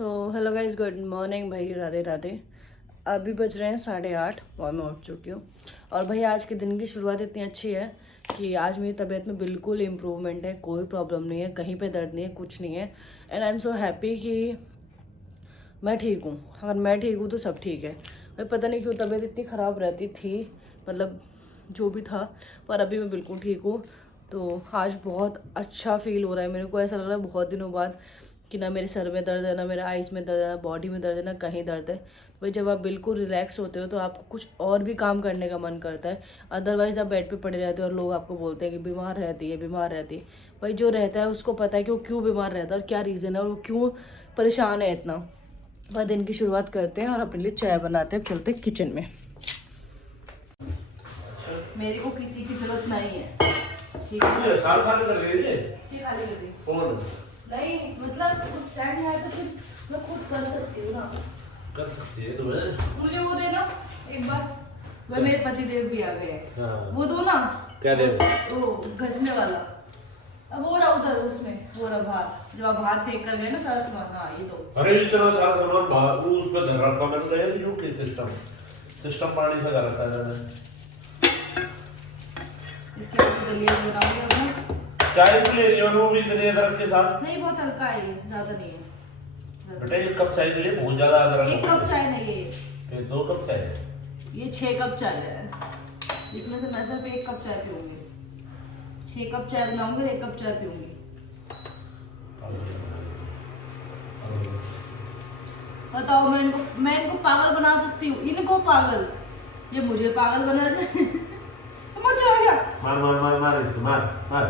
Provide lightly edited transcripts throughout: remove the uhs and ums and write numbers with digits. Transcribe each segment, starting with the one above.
Hello guys, good morning भाई, राधे राधे। अभी बज रहे हैं 8:30 और मैं उठ चुकी हूँ। और भाई आज के दिन की शुरुआत इतनी अच्छी है कि आज मेरी तबीयत में बिल्कुल इम्प्रूवमेंट है, कोई प्रॉब्लम नहीं है, कहीं पे दर्द नहीं है, कुछ नहीं है। And I am so happy कि मैं ठीक हूँ। अगर मैं ठीक हूँ तो सब ठीक है। भाई पता नहीं क्यों तबीयत इतनी ख़राब रहती थी, मतलब जो भी था, पर अभी मैं बिल्कुल ठीक हूँ। तो आज बहुत अच्छा फील हो रहा है मेरे को। ऐसा लग रहा है बहुत दिनों बाद कि ना मेरे सर में दर्द है, ना मेरे आइज़ में दर्द है, ना बॉडी में दर्द है, ना कहीं दर्द है। भाई जब आप बिल्कुल रिलैक्स होते हो तो आपको कुछ और भी काम करने का मन करता है। अदरवाइज़ आप बेड पे पड़े रहते हो और लोग आपको बोलते हैं कि बीमार रहती है, बीमार रहती है। भाई जो रहता है उसको पता है कि वो क्यों बीमार रहता है और क्या रीज़न है और वो क्यों परेशान है इतना। वह दिन की शुरुआत करते हैं और अपने लिए चाय बनाते हैं। चलते किचन में। मेरे को किसी की जरूरत नहीं है, ठीक है? साल खाली कर रही है ये खाली कर दी फोन नहीं, मतलब कुछ स्टैंड है तो फिर मैं खुद कर सकती हूँ ना। कर सकती है तुम्हें। मुझे वो देना एक बार। वह मेरे पति देव भी आ गए हैं। हाँ। वो दो ना। क्या दे? वो घसने वाला। अब वो रहा उधर उसमें, वो रहा बाहर, जब आप बाहर फेंक कर गए ना सारा सामान। हाँ ये दो। अरे इतना सारा सामान बाहर वो उस पे धर रखा मैंने कहा ये क्या सिस्टम पानी से कर रखा है मैंने। इसके बाद दलिया बनाऊंगी अब मैं। चाय के लिए वो भी इतने अदरक के साथ नहीं बहुत हल्का है ये, ज्यादा नहीं है। बेटा एक कप चाय के लिए बहुत ज्यादा अदरक। एक कप चाय नहीं है ये 2 कप चाय है। ये 6 कप चाय है। इसमें से मैं सिर्फ 1 कप चाय पीऊंगी। 6 कप चाय बनाऊंगी, 1 कप चाय पीऊंगी। बताओ मैं इनको पागल बना सकती हूँ, इनको पागल, ये मुझे पागल बना जाए। मुझे हो गया। मार मार मार मार इसे मार मार।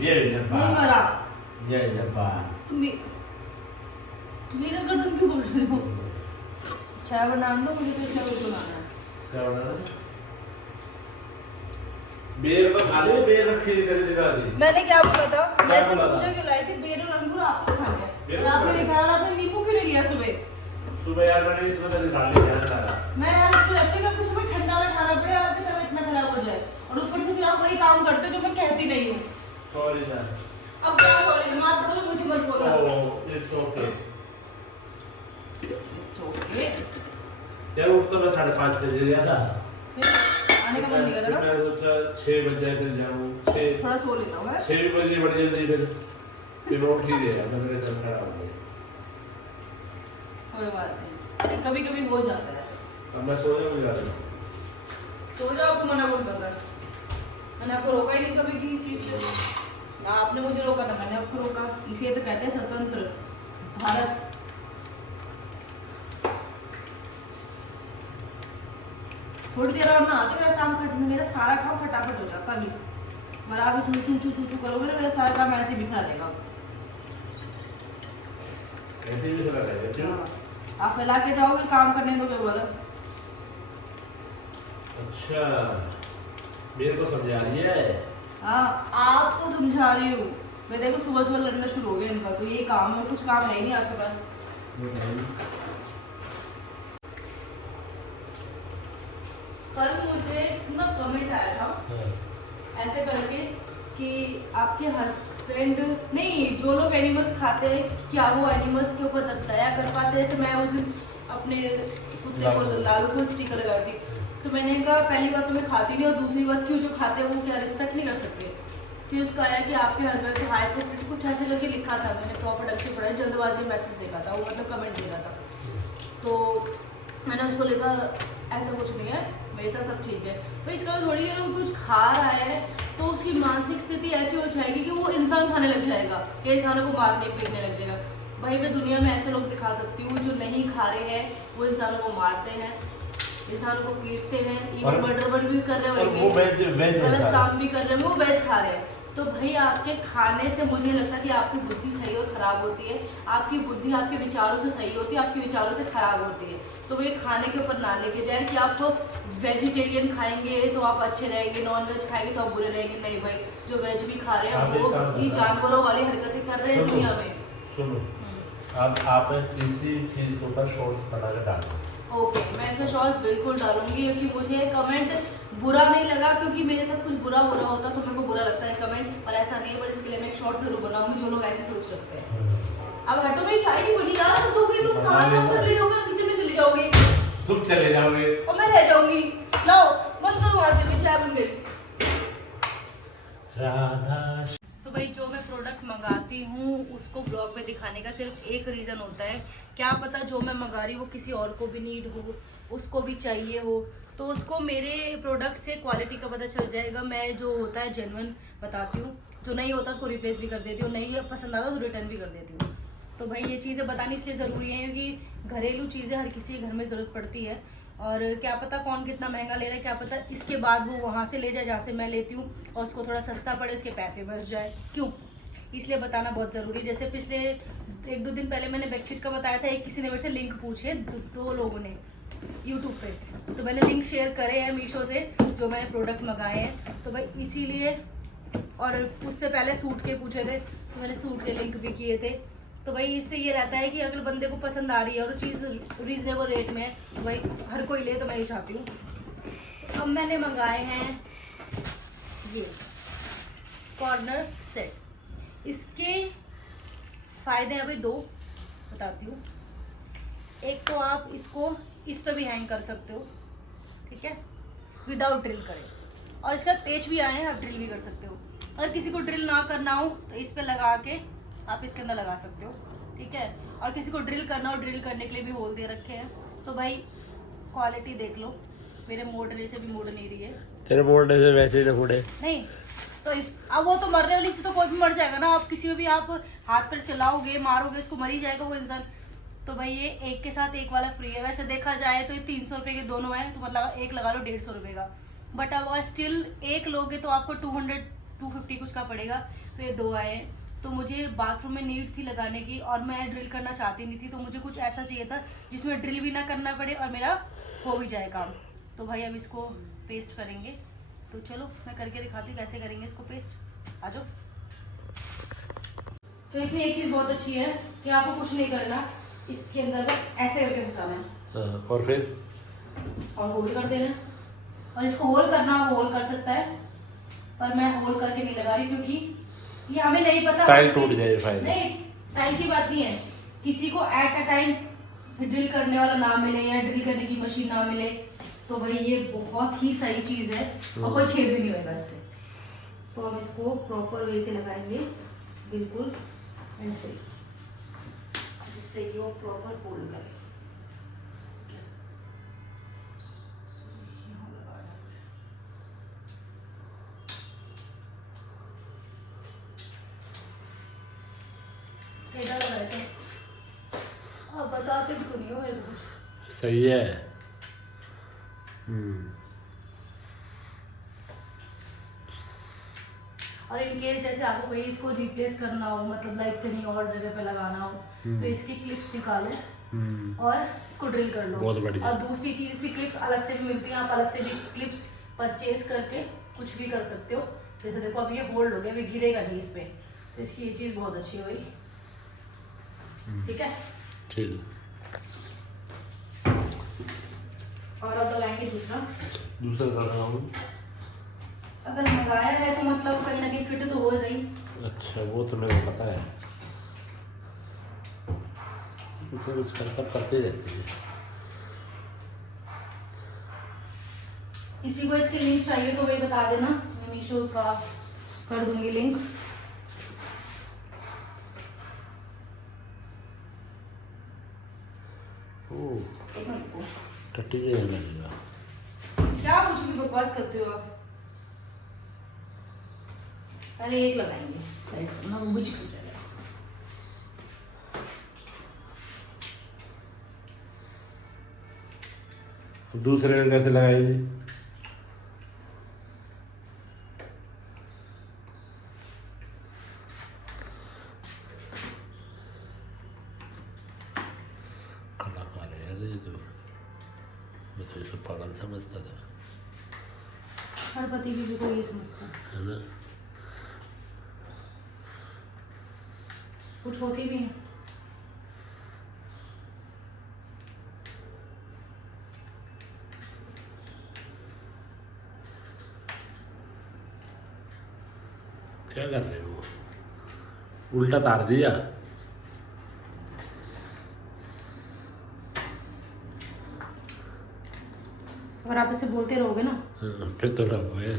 ये डब्बा नहीं मरा। ये डब्बा तुम मेरा गर्दन क्यों पकड़ रहे हो? चाय बनाने दो मुझे, तो इसमें कुछ बनाना है। क्या बनाना है? बेर तो खा ले, बेर रखी तेरे दिखा दी। मैंने क्या बोला था? मैं सिर्फ बोला था? पूछा क्यों लाई थी, बेर और अंगूर आपको खाने हैं। बेर और आपने खाने? नहीं खाया, आपने नींबू क्यों नहीं लिया सुबह? सुबह यार मैंने इसमें तो निकाल लिया सारा। मैं यार इसको लगती है कि सुबह ठंडा ना खाना पड़े, आपकी तबीयत इतना खराब हो जाए। और ऊपर से फिर आप वही काम करते हो जो मैं कहती नहीं हूँ। सॉरी यार। अब क्या सॉरी, नमाज पढ़ो, मुझे मत बोलना। Oh it's okay. It's okay. यार उठ तो मैं 5:30 बजे गया था। फिर आने का मन नहीं कर रहा ना? मैं सोचा 6 बजे फिर जाऊँ। 6 थोड़ा सो लेता हूँ मैं। 6 बजे बड़ी जल्दी फिर मैं उठ ही गया। मैं मेरे घर खड़ा हो गया। कोई बात नहीं, कभी कभी हो जाता है ऐसे। अब मैं सोने को जा रहा हूँ। सो जाओ, आपको मना कौन कर रहा है? मैंने आपको रोका ही नहीं कभी किसी चीज से। ना आपने मुझे रोका ना मैंने आपको रोका। इसे तो कहते हैं स्वतंत्र भारत। थोड़ी देर और नहाते मेरा शाम खट मेरा सारा काम फटाफट हो जाता अभी। पर आप इसमें चू चू चू चू करोगे ना, मेरा सारा काम ऐसे बिखरा देगा। ऐसे ही चला जाएगा क्यों? आप फैला के जाओगे, काम करने दो क्या बोला? अच्छा मेरे को समझा रही है। हाँ आपको समझा रही हूँ मैं। देखो सुबह सुबह लड़ना शुरू हो गया इनका, तो ये काम है, कुछ काम है ही नहीं आपके पास। कल मुझे ना कमेंट आया था ऐसे करके कि आपके हस्बैंड नहीं, जो लोग एनिमल्स खाते हैं क्या वो एनिमल्स के ऊपर दया कर पाते हैं? जैसे मैं उस दिन अपने कुत्ते को लालू को स्टिकर लगाती, तो मैंने कहा पहली बात तो मैं खाती नहीं, और दूसरी बात क्यों जो खाते हैं वो क्या रिस्पेक्ट नहीं कर सकते? फिर उसका आया कि आपके हस्बैंड को हाई प्रोफिट कुछ ऐसे करके लिखा था। मैंने प्रॉपर ढंग से पढ़ा, जल्दबाजी में मैसेज देखा था वो, मतलब कमेंट देखा था। तो मैंने उसको लिखा ऐसा कुछ नहीं है, मेरे साथ सब ठीक है। तो इसका थोड़ी है, वो कुछ खा रहा है तो उसकी मानसिक स्थिति ऐसी हो जाएगी कि वो इंसान खाने लग जाएगा, कि इंसानों को मारने पीटने लग जाएगा। भाई मैं दुनिया में ऐसे लोग दिखा सकती हूँ जो नहीं खा रहे हैं, वो इंसानों को मारते हैं, इंसानों को पीटते हैं, इवन मर्डर भी कर रहे होंगे, गलत काम भी कर रहे होंगे, वो वेज खा रहे हैं। तो भाई आपके खाने से मुझे लगता है कि आपकी बुद्धि सही और खराब होती है। आपकी बुद्धि आपके विचारों से सही होती है, आपके विचारों से खराब होती है। तो वो ये खाने के ऊपर ना लेके जाए कि आप वेजिटेरियन खाएंगे तो आप अच्छे रहेंगे, नॉन वेज खाएंगे तो आप बुरे रहेंगे। नहीं भाई, जो वेज भी खा रहे हैं वो ही जानवरों वाली हरकतें कर रहे हैं दुनिया में। सुनो अब आप इसी चीज के ऊपर शॉर्ट्स बना के डालो। ओके मैं इसमें शॉर्ट्स बिल्कुल डालूंगी, क्योंकि मुझे कमेंट बुरा नहीं लगा, क्योंकि मेरे साथ कुछ बुरा हो रहा होता तो मेरे को बुरा लगता है कमेंट, पर ऐसा नहीं है। पर इसके लिए मैं एक शॉर्ट जरूर बनाऊंगी जो लोग ऐसे सोच रखते हैं। अब हटो, मेरी चाय नहीं बनी यार, तो गई तुम सारा काम कर ले जाओगे, किचन में चली जाओगे, तुम चले जाओगे और मैं रह जाऊंगी। लाओ बंद करो वहां से, मेरी चाय बन गई। राधा। तो भाई जो मैं प्रोडक्ट मंगाती हूँ उसको ब्लॉग में दिखाने का सिर्फ एक रीज़न होता है, क्या पता जो मैं मंगा रही हूँ वो किसी और को भी नीड हो, उसको भी चाहिए हो, तो उसको मेरे प्रोडक्ट से क्वालिटी का पता चल जाएगा। मैं जो होता है जेन्युइन बताती हूँ, जो नहीं होता उसको रिप्लेस भी कर देती हूँ, नहीं पसंद आता तो रिटर्न भी कर देती हूँ। तो भाई ये चीज़ें बतानी इसलिए ज़रूरी है क्योंकि घरेलू चीज़ें हर किसी के घर में ज़रूरत पड़ती है, और क्या पता कौन कितना महंगा ले रहा है, क्या पता इसके बाद वो वहाँ से ले जाए जहाँ से मैं लेती हूँ और उसको थोड़ा सस्ता पड़े, उसके पैसे बच जाए, क्यों, इसलिए बताना बहुत ज़रूरी है। जैसे पिछले 1-2 दिन पहले मैंने बेडशीट का बताया था, एक किसी ने मेरे से लिंक पूछे, दो लोगों ने यूट्यूब पे, तो मैंने लिंक शेयर करे हैं मीशो से जो मैंने प्रोडक्ट मंगाए हैं, तो भाई इसीलिए। और उससे पहले सूट के पूछे थे तो मैंने सूट के लिंक भी किए थे। तो भाई इससे ये रहता है कि अगर बंदे को पसंद आ रही है और चीज़ रीजनेबल रेट में है तो भाई हर कोई ले, तो मैं ये चाहती हूँ। अब मैंने मंगाए हैं ये कॉर्नर सेट। इसके फ़ायदे अभी 2 बताती हूँ। एक तो आप इसको इस पर भी हैंग कर सकते हो, ठीक है, विदाउट ड्रिल करें, और इसका पेच भी आए हैं, आप ड्रिल भी कर सकते हो। अगर किसी को ड्रिल ना करना हो तो इस पे लगा के आप इसके अंदर लगा सकते हो, ठीक है। और किसी को ड्रिल करना हो, ड्रिल करने के लिए भी होल दे रखे हैं। तो भाई क्वालिटी देख लो, मेरे मोड़ने से भी मोड़ नहीं रही है, तेरे मोड़ने से वैसे ही ना मुड़े नहीं तो इस अब वो तो मरने वाली से तो कोई भी मर जाएगा ना, आप किसी में भी आप हाथ पर चलाओगे मारोगे उसको मर ही जाएगा वो इंसान। तो भाई ये एक के साथ एक वाला फ्री है। वैसे देखा जाए तो ये 300 रुपये के दोनों हैं, तो मतलब एक लगा लो 150 रुपये का, बट अब और स्टिल एक लोगे तो आपको 250 कुछ का पड़ेगा। तो ये 2 आए हैं। तो मुझे बाथरूम में नीड थी लगाने की और मैं ड्रिल करना चाहती नहीं थी, तो मुझे कुछ ऐसा चाहिए था जिसमें ड्रिल भी ना करना पड़े और मेरा हो भी जाए काम। तो भाई अब इसको पेस्ट करेंगे, तो चलो मैं करके दिखाती हूँ कैसे करेंगे इसको पेस्ट। आ जाओ। तो इसमें एक चीज़ बहुत अच्छी है कि आपको कुछ नहीं करना, इसके अंदर बस ऐसे करके फंसाना है और फिर और होल कर देना। और इसको होल करना हो होल कर सकता है, पर मैं होल करके नहीं लगा रही क्योंकि ये हमें नहीं पता टाइल टूट जाए फायदा नहीं, टाइल की बात नहीं है, किसी को एट अ टाइम ड्रिल करने वाला ना मिले या ड्रिल करने की मशीन ना मिले, तो भाई ये बहुत ही सही चीज़ है और कोई छेद भी नहीं होगा इससे। तो हम इसको प्रॉपर वे से लगाएंगे, बिल्कुल ऐसे, जिससे कि वो प्रॉपर होल्ड करे। अब बताते भी तो नहीं हो मेरे को कुछ। सही है। और इन केस जैसे आपको कहीं इसको रिप्लेस करना हो, मतलब लाइक कहीं और जगह पे लगाना हो, तो इसकी क्लिप्स निकालो और इसको ड्रिल कर लो। बहुत बढ़िया। और दूसरी चीज, इसकी क्लिप्स अलग से भी मिलती हैं, आप अलग से भी क्लिप्स परचेज करके कुछ भी कर सकते हो। जैसे देखो अब ये होल्ड हो गया, अभी गिरेगा नहीं इस पे, तो इसकी ये चीज़ बहुत अच्छी है भाई, ठीक है। ठीक। और अब लगाएंगे दूसरा लगाऊँ। अगर मंगाया है तो मतलब कहीं ना कहीं फिट तो होगा ही। अच्छा वो तो मेरे को पता है, कुछ कुछ करते रहते हैं। किसी को इसकी लिंक चाहिए तो वही बता देना, मैं मीशो का कर दूंगी लिंक। एक मिनट को टट्टी के लगेगा क्या, कुछ भी बकवास करते हो आप। पहले एक लगाएंगे साइड से ना, वो भी छूट जाएगा। दूसरे में कैसे लगाएगी? कलाकार है यार ये तो, मैं तो इसको पागल समझता था। हर पति भी को ये समझता है ना, कुछ होती भी है। उल्टा तार दिया। और आप इसे बोलते रहोगे ना। हाँ, फिर तो रब है।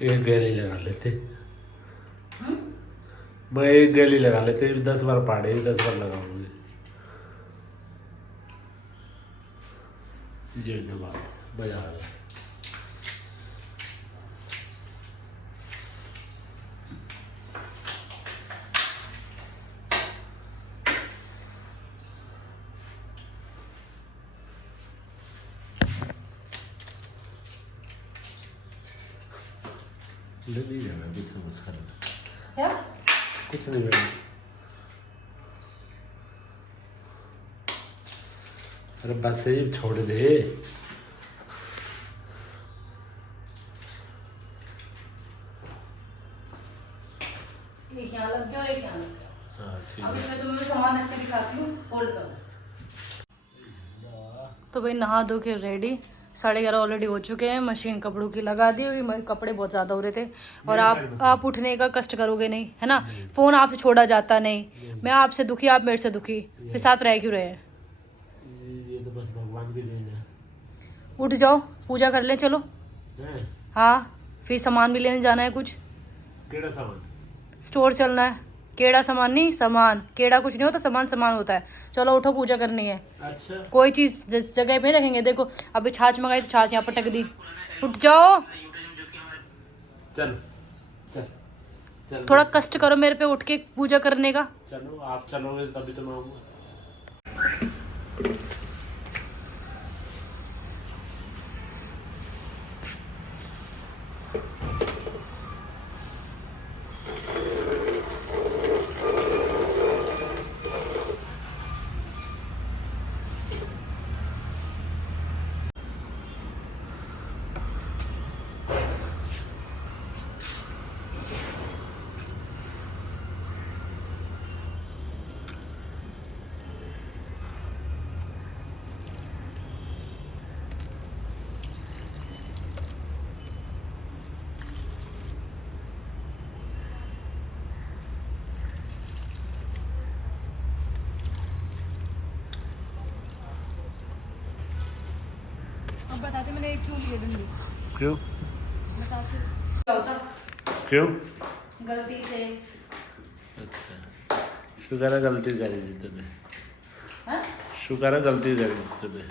एक गैली लगा लेते, मैं एक गैली लगा लेते, 10 बार पाड़े 10 बार लगाऊंगे। ये ना बात मजा आ गया। नहीं जाना कुछ समझ कर क्या कुछ नहीं मैडम। अरे बस से ही छोड़ दे। एक यहाँ लग गया और एक यहाँ लग गया। हाँ ठीक अब है। इसमें तुम्हें सामान रख के दिखाती हूँ, होल्ड करो। तो भाई नहा धो के रेडी, 11:30 ऑलरेडी हो चुके हैं। मशीन कपड़ों की लगा दी हुई, मेरे कपड़े बहुत ज़्यादा हो रहे थे। और आप उठने का कष्ट करोगे नहीं, है ना। फ़ोन आपसे छोड़ा जाता नहीं, मैं आपसे दुखी, आप मेरे से दुखी, फिर साथ रह क्यों रहे हैं। ये तो बस भगवान की देन है। उठ जाओ, पूजा कर लें, चलो। हैं? हाँ, फिर सामान भी लेने जाना है कुछ, केड़ा सामान? स्टोर चलना है। केड़ा सामान नहीं, सामान। केड़ा कुछ नहीं होता, सामान सामान होता है। चलो उठो, पूजा करनी है। अच्छा कोई चीज़ जिस जगह पे रखेंगे, देखो अभी छाछ मंगाई तो छाछ यहाँ पर टक दी। उठ जाओ, चल चल चल। थोड़ा कष्ट करो मेरे पे उठ के पूजा करने का। चलो आप चलोगे तभी तो मैं आऊँगा। अब बताते, मैंने एक क्यों लिए डंडी, क्यों बताते क्या होता। क्यों? गलती से। अच्छा शुक्र है गलती करी थी तूने। हाँ, शुक्र है गलती करी थी तूने।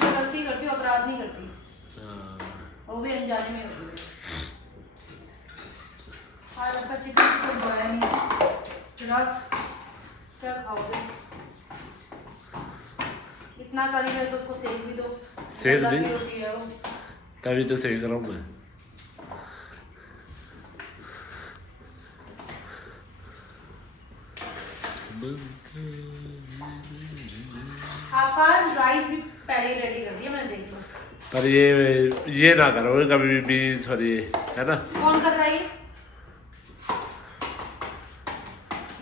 मैं गलती करती हूँ, अपराध नहीं करती, हाँ। वो भी अनजाने में होती है। आज आपका चिकन तो बड़ा नहीं, फिलहाल क्या खाओगे। इतना करी है तो उसको सेक भी दो। सेक दी? अल्लाह की रोटी है वो। तभी तो सही करूँ मैं। आपका राइस भी पहले रेडी कर दिया मैंने, देख लो। पर ये ना करो कभी भी, सॉरी, है ना। कौन कर रहा है ये?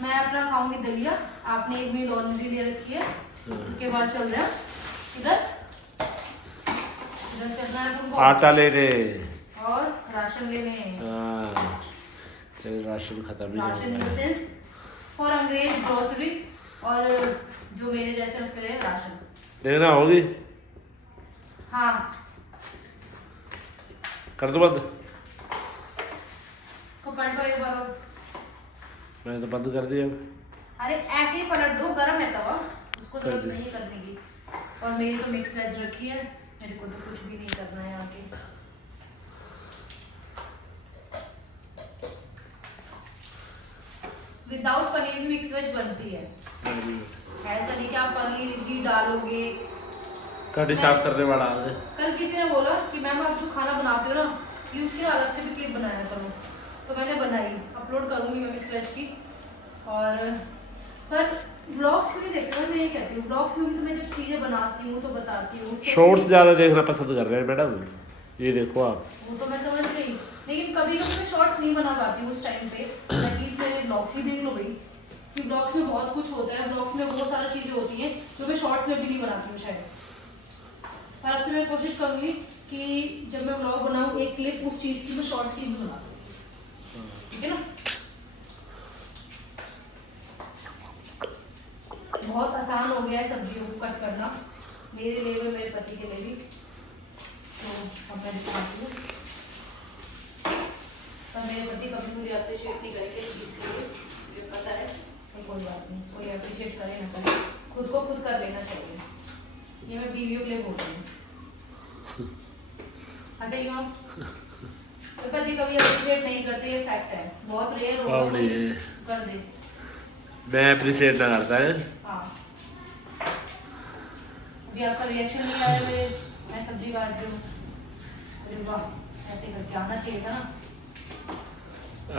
मैं अपना खाऊंगी दलिया, आपने एक मील ऑलरेडी ले रखी है। उसके बाद चल रहे हैं इधर, इधर चलना है तुमको आटा लेने और राशन लेने। हाँ, तेरे राशन खत्म ही राशन इन नहीं द होगा। सेंस फॉर अंग्रेज ग्रोसरी, और जो मेरे जैसे हैं उसके लिए राशन। देखना होगी, हाँ, कर दो बंद। तो पलट दो एक बार और। मैंने तो बंद कर दिया। अरे ऐसे ही पलट दो, गर्म है तवा, उसको कर जरूरत दी। नहीं है करने की। और मेरी तो मिक्स वेज रखी है, मेरे को तो कुछ भी नहीं करना है आके। विदाउट पनीर भी मिक्स वेज बनती है, ऐसा नहीं कि आप पनीर भी डालोगे। कड़ी साफ करने वाला आ गया। कल किसी ने बोला कि मैम आप जो खाना बनाते हो ना, ये उसके अलग से भी क्लिप बनाया करो, तो मैंने बनाई, अपलोड करूँगी मैं मिक्स वेज की। और पर ब्लॉग्स में भी देखते हैं, मैं ये कहती हूँ ब्लॉग्स में भी तो मैं जब चीजें बनाती हूँ तो बताती हूँ शॉर्ट्स ज़्यादा देखना पसंद कर रहे हैं मैडम, ये देखो आप। वो तो मैं समझ गई, लेकिन कभी कभी मैं शॉर्ट्स नहीं बना पाती उस टाइम पे, एटलीस्ट मेरे ब्लॉग्स ही देख लो भाई, क्योंकि ब्लॉग्स में बहुत कुछ होता है, ब्लॉग्स में बहुत सारी चीज़ें होती हैं जो मैं शॉर्ट्स में भी नहीं बनाती हूँ शायद। पर आपसे मैं कोशिश करूँगी कि जब मैं ब्लॉग बनाऊँ एक क्लिप उस चीज़ की मैं शॉर्ट्स की भी बना दूँ, ठीक है ना। बहुत आसान हो गया है सब्जियों को कट करना, मेरे लिए भी मेरे पति के लिए भी। तो अब मैं दिखाती हूँ, पर मेरे पति कभी मुझे अप्रिशिएट नहीं करेंगे इस चीज़ के लिए, मुझे पता है। तो कोई बात नहीं, कोई अप्रिशिएट करे ना करे, खुद को खुद कर लेना चाहिए। ये मैं बीवियों के लिए बोल रही हूँ। अच्छा यूँ तो पति कभी अप्रिशिएट नहीं करते, ये फैक्ट है, बहुत रेयर होगा कोई कर दे। मैं अप्रिशिएट ना करता है। हाँ, अभी आपका रिएक्शन नहीं आया, मैं सब्जी काट रही हूँ, अरे वाह ऐसे करके आना चाहिए था ना।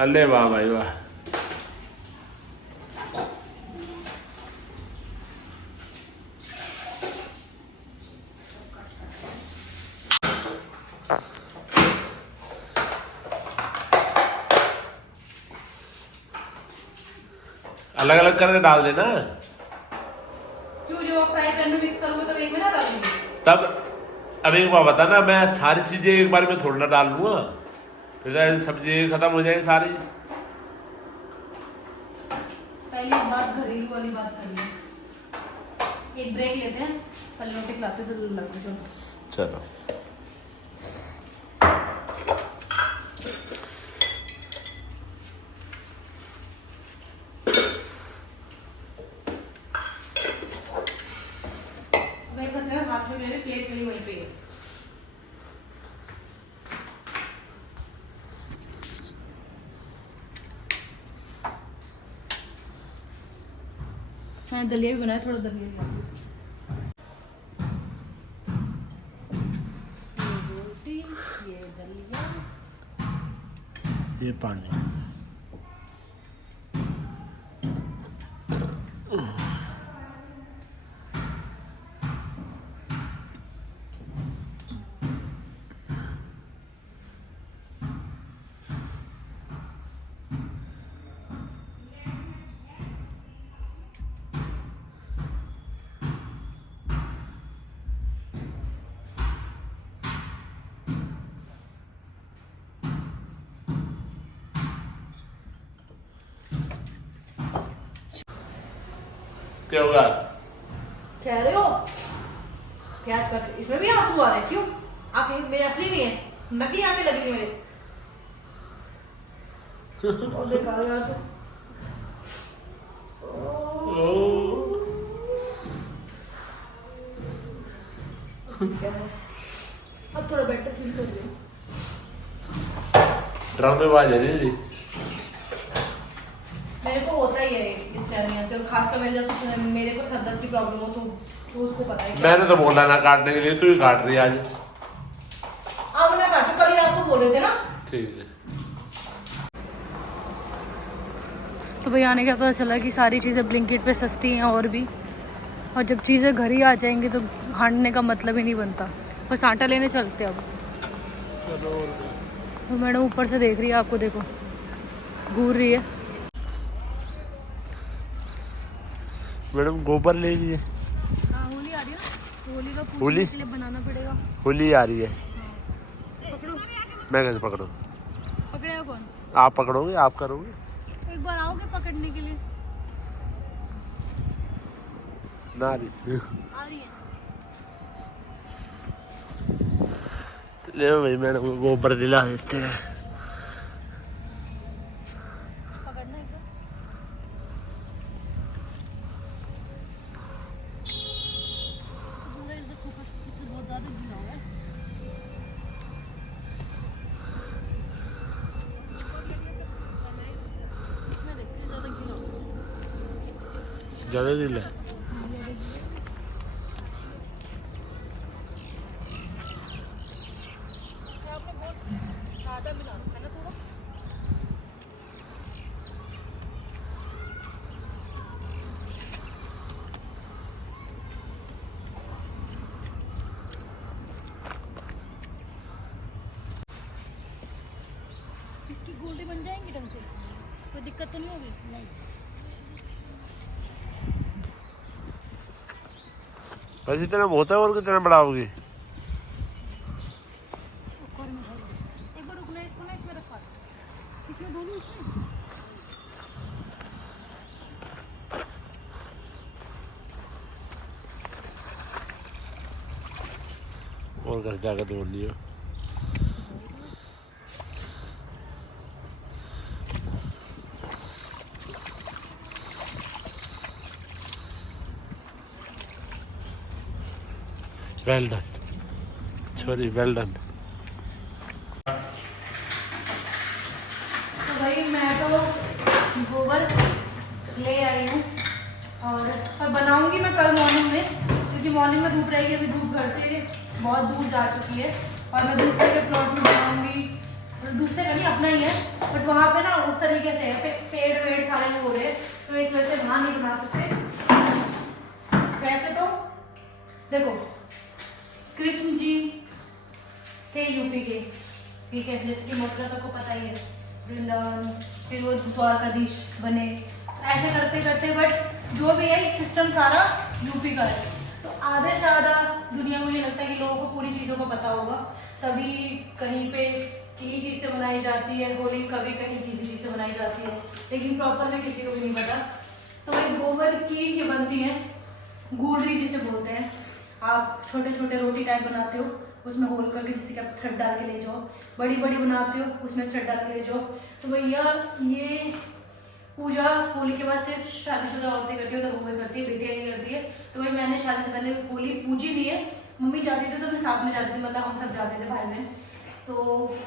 अरे वाह भाई वाह। अलग अलग करके डाल देना। क्यों, जब आप फ्राई पैन में मिक्स करोगे तब एक में ना डालूंगी? तब अब एक बार बताना, मैं सारी चीजें एक बार में थोड़ा ना डाल लूंगा, फिर सब्जी खत्म हो जाएगी सारी। पहली बात घरेलू वाली बात करिए, एक ब्रेक लेते हैं, पहले रोटी खिलाते तो लग चलो। हाथ में मेरे प्लेट नहीं वहीं पे है। मैंने दलिया भी बनाया, थोड़ा दलिया भी रोटी, ये दलिया, ये पानी। क्या होगा? कह रहे हो प्याज कट, इसमें भी आंसू आ रहे हैं क्यों? आंखें मेरे असली नहीं है, नकली आंखें लगी है मेरे। और बेकार यार तो। अब थोड़ा बेटर फील कर रही हूँ। ड्रामेबाज है दीदी। मेरे को होता ही है इस चैनल से, और खासकर मेरे को सर दर्द की प्रॉब्लम हो तो उसको पता है। मैंने तो बोला ना काटने के लिए, तू ही काट रही है आज। अब मैं काटू, कल ही रात को बोल रहे थे ना। ठीक है। तो भाई आने का पता चला कि सारी चीज़ें ब्लिंकिट पे सस्ती हैं और भी, और जब चीज़ें घर ही आ जाएंगी तो हांडने का मतलब ही नहीं बनता। बस आटा लेने चलते अब। तो मैडम ऊपर से देख रही है, आपको देखो घूर रही है। मैडम गोबर ले लीजिए। हाँ होली आ रही है ना, होली का होली के लिए बनाना पड़ेगा। होली आ रही है। पकड़ो। मैं कैसे पकड़ूं? पकड़ेगा कौन? आप पकड़ोगे, आप करोगे? एक बार आओगे पकड़ने के लिए? ना आ रही। आ रही है। ले भाई मैडम को गोबर दिला देते हैं। पकड़ना है क्या? बहुत ज़्यादा गीला हो गया। इसमें देखते ज़्यादा गीला हो गया। ज़्यादा दिल है। गोल्डी बन जाएंगी ढंग से, कोई दिक्कत तो नहीं होगी? नहीं। बस इतना बहुत है, और कितना बढ़ाओगी? एक बार रुकना, इसको ना इसमें रखा, इसमें दोनों इसमें। और घर जाकर तोड़ लियो। Well done sorry, well done. तो भाई मैं तो गोबर ले आई हूँ और बनाऊंगी मैं कल मॉर्निंग में, क्योंकि मॉर्निंग में धूप रहेगी। अभी धूप घर से बहुत दूर जा चुकी है और मैं दूसरे के प्लॉट में बनाऊंगी। दूसरे का नहीं, अपना ही है, बट वहाँ पे ना उस तरीके से है, पेड़ वेड़ सारे हो रहे हैं, तो इस वजह से वहाँ नहीं बना सकते। वैसे तो देखो, कृष्ण जी थे यूपी के, ठीक है, जैसे कि मथुरा सबको पता ही है, वृंदावन, फिर वो द्वारकाधीश बने, ऐसे करते करते, बट जो भी है सिस्टम सारा यूपी का है। तो आधे से ज़्यादा दुनिया, मुझे लगता है कि लोगों को पूरी चीज़ों को पता होगा, तभी कहीं पे किसी चीज़ से मनाई जाती है होली, कभी कहीं किसी चीज़ से मनाई जाती है, लेकिन प्रॉपर में किसी को भी नहीं पता। तो एक गोबर की ये बनती है गूलरी जिसे बोलते हैं। आप छोटे छोटे रोटी टाइप बनाते हो, उसमें होल करके जिससे कि आप थ्रेड डाल के ले जाओ, बड़ी बड़ी बनाते हो उसमें थ्रेड डाल के ले जाओ। तो भैया ये पूजा होली के बाद सिर्फ शादीशुदा औरतें करती है, तो वो करती है, बेटियाँ नहीं करती है। तो भाई मैंने शादी से पहले होली पूजी नहीं है, मम्मी जाती थी तो मैं साथ में जाती थी, मतलब हम सब जाते थे भाई बहन। तो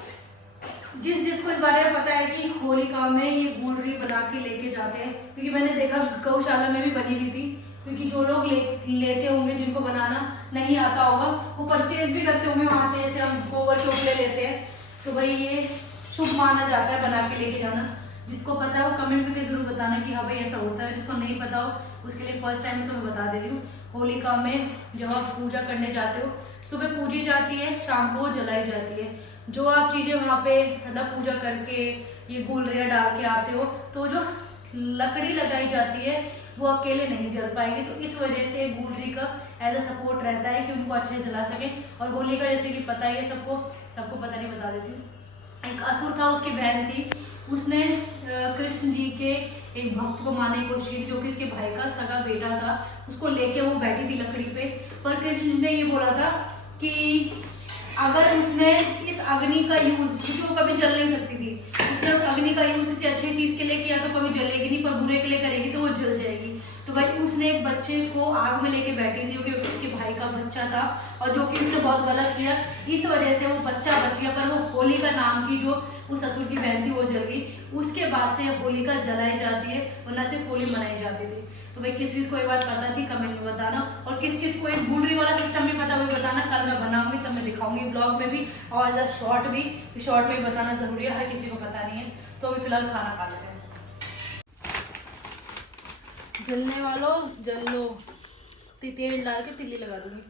जिसको इस बारे में पता है कि होलिका में ये गूलरी बना के लेके जाते हैं, क्योंकि मैंने देखा गौशाला में भी बनी हुई थी, क्योंकि जो लोग लेते होंगे, जिनको बनाना नहीं आता होगा, वो परचेज भी करते होंगे वहाँ से, जैसे हम गोबर के उपले लेते हैं। तो भाई ये शुभ माना जाता है बना के लेके जाना। जिसको पता है वो कमेंट करके जरूर बताना कि हाँ भाई ऐसा होता है। जिसको नहीं पता हो उसके लिए फर्स्ट टाइम में तो मैं बता दे रही हूँ। होलिका में जब आप पूजा करने जाते हो, सुबह पूजी जाती है, शाम को जलाई जाती है। जो आप चीज़ें वहाँ पे मतलब पूजा करके ये गुलरिया डाल के आते हो, तो जो लकड़ी लगाई जाती है वो अकेले नहीं जल पाएगी। तो इस वजह से गुलरी का एज अ सपोर्ट रहता है कि उनको अच्छे जला सकें। और होली का जैसे कि पता ही है सबको पता नहीं, बता देती हूँ। एक असुर था, उसकी बहन थी, उसने कृष्ण जी के एक भक्त को मारने की कोशिश की, जो कि उसके भाई का सगा बेटा था। उसको लेके वो बैठी थी लकड़ी पे, पर कृष्ण जी ने ये बोला था कि अगर उसने इस अग्नि का यूज, क्योंकि वो कभी जल नहीं सकती थी, उसने उस अग्नि का यूज किसी अच्छी चीज के लिए किया तो कभी जलेगी नहीं, पर बुरे के लिए करेगी तो वो जल जाएगी। तो भाई उसने एक बच्चे को आग में लेके बैठी थी, क्योंकि उसके भाई का बच्चा था, और जो कि उसने बहुत गलत किया, इस वजह से वो बच्चा बच गया, पर वो होलिका नाम की जो उस असुर की बहन थी वो जल गई। उसके बाद से होलिका जलाई जाती है, वरना सिर्फ होली मनाई जाती थी। तो भाई किस किस को ये बात पता थी कमेंट में बताना, और किस किस को एक गुलरी वाला सिस्टम भी पता वो बताना। कल मैं बनाऊंगी तब मैं दिखाऊंगी ब्लॉग में भी, और एज अ शॉर्ट भी, शॉर्ट में बताना जरूरी है, हर किसी को पता नहीं है। तो अभी फिलहाल खाना खा लेते हैं। जलने वालों जल लो, तेल डाल के तिल्ली लगा दूंगी।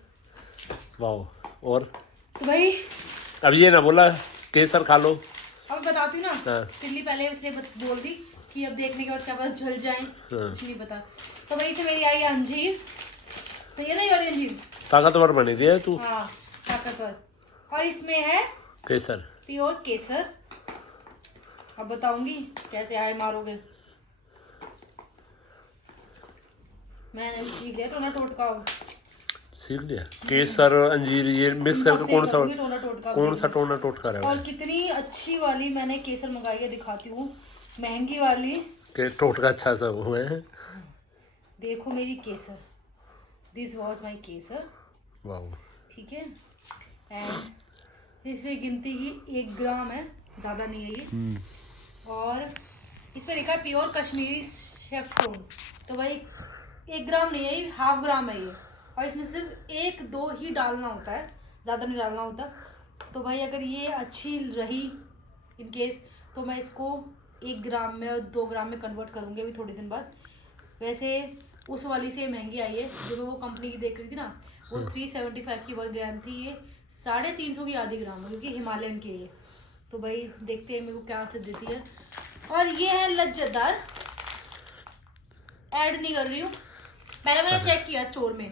वाह। और तो भाई अब ये ना बोला केसर खा लो, अब बताती हूँ ना। हाँ। तिल्ली पहले उसने बोल दी कि अब देखने के बाद क्या पता जल जाए, कुछ नहीं पता। तो वही से मेरी आई अंजीर, तो ये नहीं, और अंजीर ताकतवर बनी थी तू। हाँ ताकतवर, और इसमें है केसर, प्योर केसर। अब बताऊंगी कैसे आए मारोगे। मैंने सीख लिया टोना टोटका, सीख लिया। केसर अंजीर ये मिक्स करके कौन सा टोना टोटका रहा और कितनी अच्छी वाली मैंने केसर मंगाई है, दिखाती हूँ, महंगी वाली के टोटका अच्छा सा हुआ है। देखो मेरी केसर, दिस वॉज माई केसर, वाह। ठीक है। एंड इसमें गिनती की 1 ग्राम है, ज़्यादा नहीं है ये, और इसमें लिखा है प्योर कश्मीरी शेफ्रोन। तो भाई 1 ग्राम नहीं है ये, 1/2 ग्राम है ये, और इसमें सिर्फ 1-2 ही डालना होता है, ज़्यादा नहीं डालना होता। तो भाई अगर ये अच्छी रही इन केस, तो मैं इसको 1 ग्राम में और 2 ग्राम में कन्वर्ट करूँगी अभी थोड़े दिन बाद। वैसे उस वाली से महंगी आई है, जो मैं वो कंपनी की देख रही थी ना, वो 375 की 1 ग्राम थी, ये 350 की आधी ग्राम है, क्योंकि हिमालयन की है ये। तो भाई देखते हैं मेरे को क्या से देती है। और ये है लज्जतदार, ऐड नहीं कर रही हूँ, पहले मैंने चेक किया स्टोर में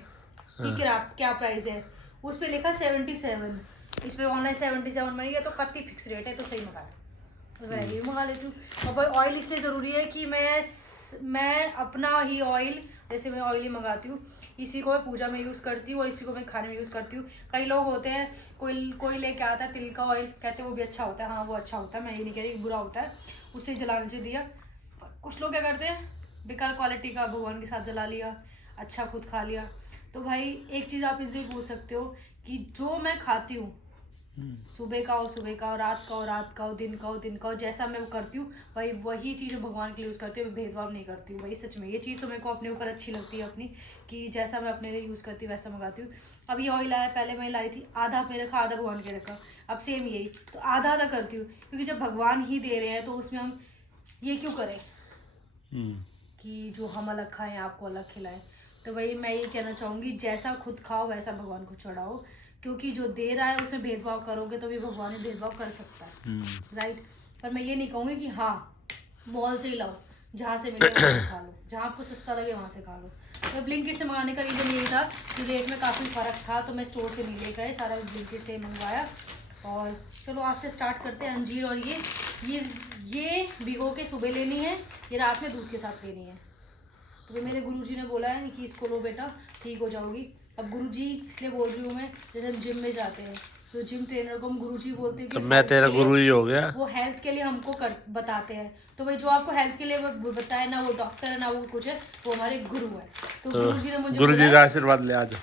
कि क्या प्राइस है, उस पे लिखा 77, इस पे ऑनलाइन 77 में, ये तो कत्ती फिक्स रेट है, तो सही मंगाया, तो मैं ये मंगा लेती हूँ। और भाई ऑयल इसलिए ज़रूरी है कि मैं अपना ही ऑयल, जैसे मैं ऑयल ही मंगाती हूँ, इसी को मैं पूजा में यूज़ करती हूँ और इसी को मैं खाने में यूज़ करती हूँ। कई लोग होते हैं, कोई लेके आता है तिल का ऑयल, कहते हैं वो भी अच्छा होता है, हाँ वो अच्छा होता है, मैं ये नहीं कह रही बुरा होता है, उससे जलाने से दिया। कुछ लोग क्या करते हैं, बेकार क्वालिटी का भगवान के साथ जला लिया, अच्छा खुद खा लिया। तो भाई एक चीज़ आप इनसे पूछ सकते हो कि जो मैं खाती हूँ, सुबह का हो सुबह का हो, रात का हो रात का हो, दिन का हो दिन का हो, जैसा मैं वो करती हूँ भाई वही चीज़ भगवान के लिए यूज़ करती हूँ, मैं भेदभाव नहीं करती हूँ भाई, सच में ये चीज़ तो मेरे को अपने ऊपर अच्छी लगती है अपनी, कि जैसा मैं अपने लिए यूज़ करती हूँ वैसा मंगाती हूँ। अब ये ऑयल आया, पहले मैं लाई थी, आधा पे रखा आधा भगवान के रखा, अब सेम यही, तो आधा आधा करती हूँ, क्योंकि जब भगवान ही दे रहे हैं तो उसमें हम ये क्यों करें कि जो हम अलग खाएं आपको अलग खिलाएं। तो भाई मैं ये कहना चाहूँगी, जैसा खुद खाओ वैसा भगवान को चढ़ाओ, क्योंकि जो दे रहा है उसमें भेदभाव करोगे तो भी भगवान ही भेदभाव कर सकता है, राइट। पर मैं ये नहीं कहूँगी कि हाँ मॉल से ही लाओ, जहाँ से मिले वहाँ से खा लो, जहाँ आपको सस्ता लगे वहाँ से खा लो। तो ब्लिंकिट से मंगाने का रीज़न यही था कि रेट में काफ़ी फ़र्क था, तो मैं स्टोर से नहीं लेकर आई, सारा ब्लिंकिट से मंगवाया। और चलो आपसे स्टार्ट करते हैं। अंजीर, और ये भिगो के सुबह लेनी है, ये रात में दूध के साथ लेनी है। तो मेरे गुरुजी ने बोला है कि इसको लो बेटा ठीक हो जाओगी। अब गुरुजी इसलिए बोल रही हूँ मैं, जैसे हम जिम में जाते हैं तो जिम ट्रेनर को हम गुरुजी बोलते हैं, तो मैं तेरा गुरु ही हो गया, वो हेल्थ के लिए हमको बताते हैं। तो भाई जो आपको हेल्थ के लिए वो बताए ना, वो डॉक्टर है ना वो कुछ है, वो हमारे गुरु है। तो गुरुजी ने मुझे गुरुजी का आशीर्वाद ले आज।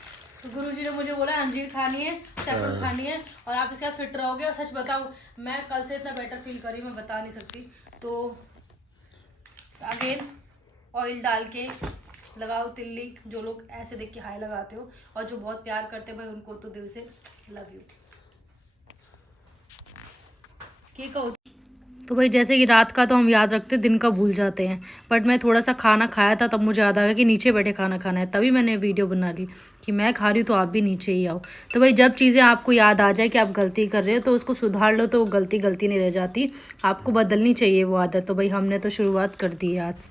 तो गुरुजी ने मुझे बोला अंजीर खानी है, सैफरन खानी है, और आप इसके साथ फिट रहोगे। और सच बताऊँ, मैं कल से इतना बेटर फील करी, मैं बता नहीं सकती। तो अगेन ऑयल डाल के लगाओ तिल्ली, जो लोग ऐसे देख के हाई लगाते हो, और जो बहुत प्यार करते हैं भाई उनको तो दिल से लव यू। क्या कहो? तो भाई जैसे कि रात का तो हम याद रखते, दिन का भूल जाते हैं, बट मैं थोड़ा सा खाना खाया था तब मुझे याद आ गया कि नीचे बैठे खाना खाना है, तभी मैंने वीडियो बना ली कि मैं खा रही हूँ तो आप भी नीचे ही आओ। तो भाई जब चीज़ें आपको याद आ जाए कि आप गलती कर रहे हो तो उसको सुधार लो, तो गलती नहीं रह जाती, आपको बदलनी चाहिए वो आदत। तो भाई हमने तो शुरुआत कर दी है आज।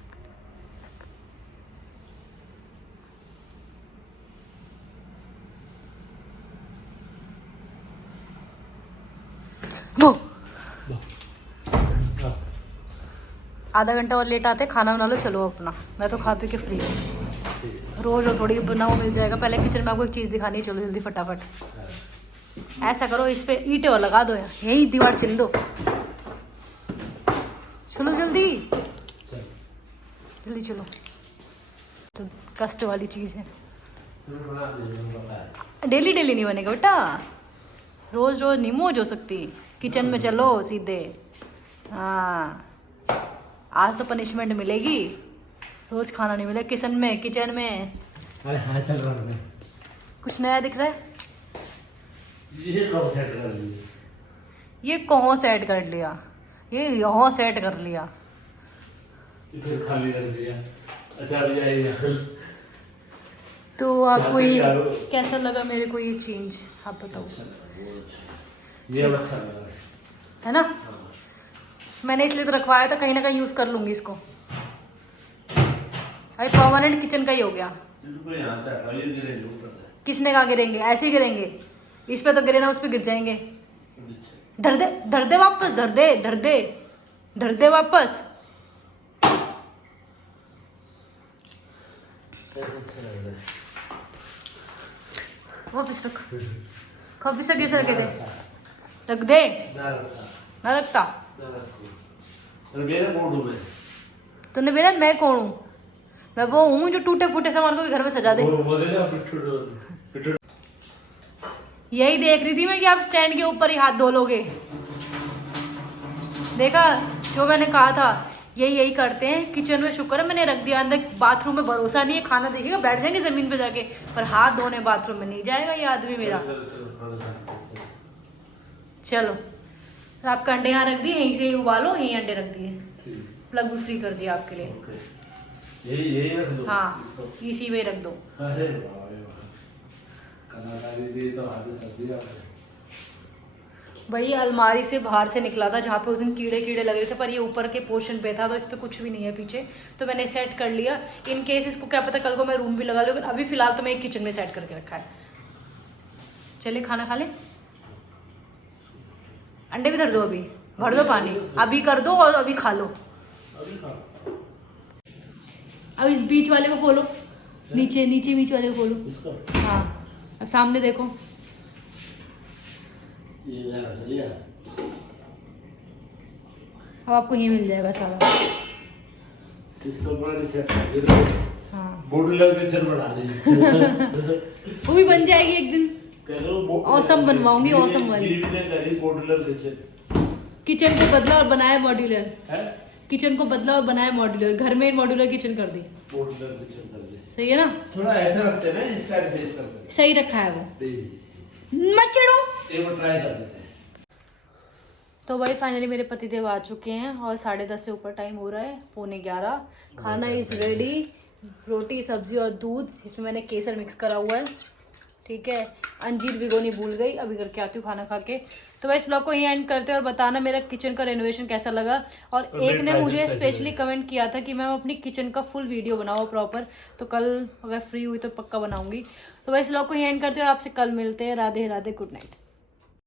आधा घंटा और लेट आते, खाना बना लो चलो अपना, मैं तो खा पी के फ्री हूँ। रोज और थोड़ी बनाओ मिल जाएगा। पहले किचन में आपको एक चीज़ दिखानी है, चलो जल्दी फटाफट। ऐसा करो, इस पे ईंटें और लगा दो, यही दीवार छिल दो, चलो जल्दी जल्दी चलो। तो कष्ट वाली चीज़ है, डेली नहीं बनेगा बेटा, रोज नहीं मौज हो सकती। किचन में चलो सीधे, हाँ आज तो पनिशमेंट मिलेगी, रोज खाना नहीं मिलेगा किचन में। अरे हाँ चल रहा है, कुछ नया दिख रहा है? ये कौन सेट कर लिया? ये कहाँ सेट कर लिया? ये यहाँ सेट कर लिया, फिर खाली कर दिया। अच्छा अभी जाइए। तो आपको ये कैसा लगा मेरे को ये चेंज, आप बताओ। ये अच्छा लगा है ना, मैंने इसलिए तो रखवाया था, कहीं ना कहीं यूज़ कर लूँगी इसको। अभी परमानेंट किचन का ही हो गया। यहाँ से हटाइए, गिरेंगे ऊपर। किसने कहा गिरेंगे? ऐसे ही गिरेंगे, इस पे तो गिरे ना उस पे गिर जाएंगे। धर दे वापस, धर दे वापस। वापस रख, वापस रख, ऐसे रख दे, ना रखता। तूने बेटा मैं कौन हूँ? मैं वो हूँ जो टूटे फूटे सामान को भी घर में सजा दे। यही देख रही थी मैं कि आप स्टैंड के ऊपर ही हाथ धो लोगे। देखा जो मैंने कहा था, यही करते हैं। किचन में शुक्र है मैंने रख दिया, अंदर बाथरूम में भरोसा नहीं है, खाना देखेगा बैठ जाएंगे जमीन पे जाके, पर हाथ धोने बाथरूम में नहीं जाएगा ये आदमी मेरा। चलो आपका अंडे यहाँ रख दिए, यहीं से ही उबालो, यहीं अंडे रख दिए, प्लग भी फ्री कर दिया आपके लिए। यही रख दो। हाँ इसी में रख दो। अरे कलाकारी दी तो हाथ कर दिया। भाई अलमारी से बाहर से निकला था जहाँ पे उस दिन कीड़े कीड़े लग रहे थे, पर ये ऊपर के पोर्शन पे था तो इस पे कुछ भी नहीं है पीछे, तो मैंने सेट कर लिया। इन केस इसको क्या पता कल को मैं रूम भी लगा लूँ, लेकिन अभी फिलहाल तो मैं एक किचन में सेट करके रखा है। चलिए खाना खा ले। अंडे भी धर दो, अभी भर दो पानी, अभी कर दो और अभी खा लो। अब इस बीच वाले को खोलो, नीचे नीचे बीच वाले को खोलो। हाँ अब सामने देखो। अब आपको ये मिल जाएगा सारा। हाँ मॉड्यूलर किचन बना दी। वो भी बन जाएगी एक दिन। औसम बनवाऊंगी, औसम वाली। मॉड्यूलर किचन को बदला और बनाया मॉड्यूलर। किचन को बदला और बनाया मॉड्यूलर, घर में मॉड्यूलर किचन कर दी। मॉड्यूलर किचन कर दी। सही है ना? थोड़ा ऐसा रखते हैं ना, इस साइड फेस करते हैं। सही रखा है वो। मत चिढ़ो। एक बार ट्राई कर लेते हैं। तो भाई फाइनली मेरे पतिदेव आ चुके हैं और 10:30 से ऊपर टाइम हो रहा है, 11:15। खाना इज़ रेडी, रोटी सब्जी और दूध, इसमें मैंने केसर मिक्स करा हुआ है। ठीक है, अंजीर भिगोनी भूल गई, अभी करके आती हूँ खाना खा के। तो भाई इस ब्लॉग को यहीं एंड करते हैं और बताना मेरा किचन का रेनोवेशन कैसा लगा। और एक ने मुझे स्पेशली कमेंट किया था कि मैं अपनी किचन का फुल वीडियो बनाऊँ प्रॉपर, तो कल अगर फ्री हुई तो पक्का बनाऊंगी। तो भाई इस ब्लॉग को यहीं एंड करते हैं और आपसे कल मिलते हैं। Radhe Radhe, good night.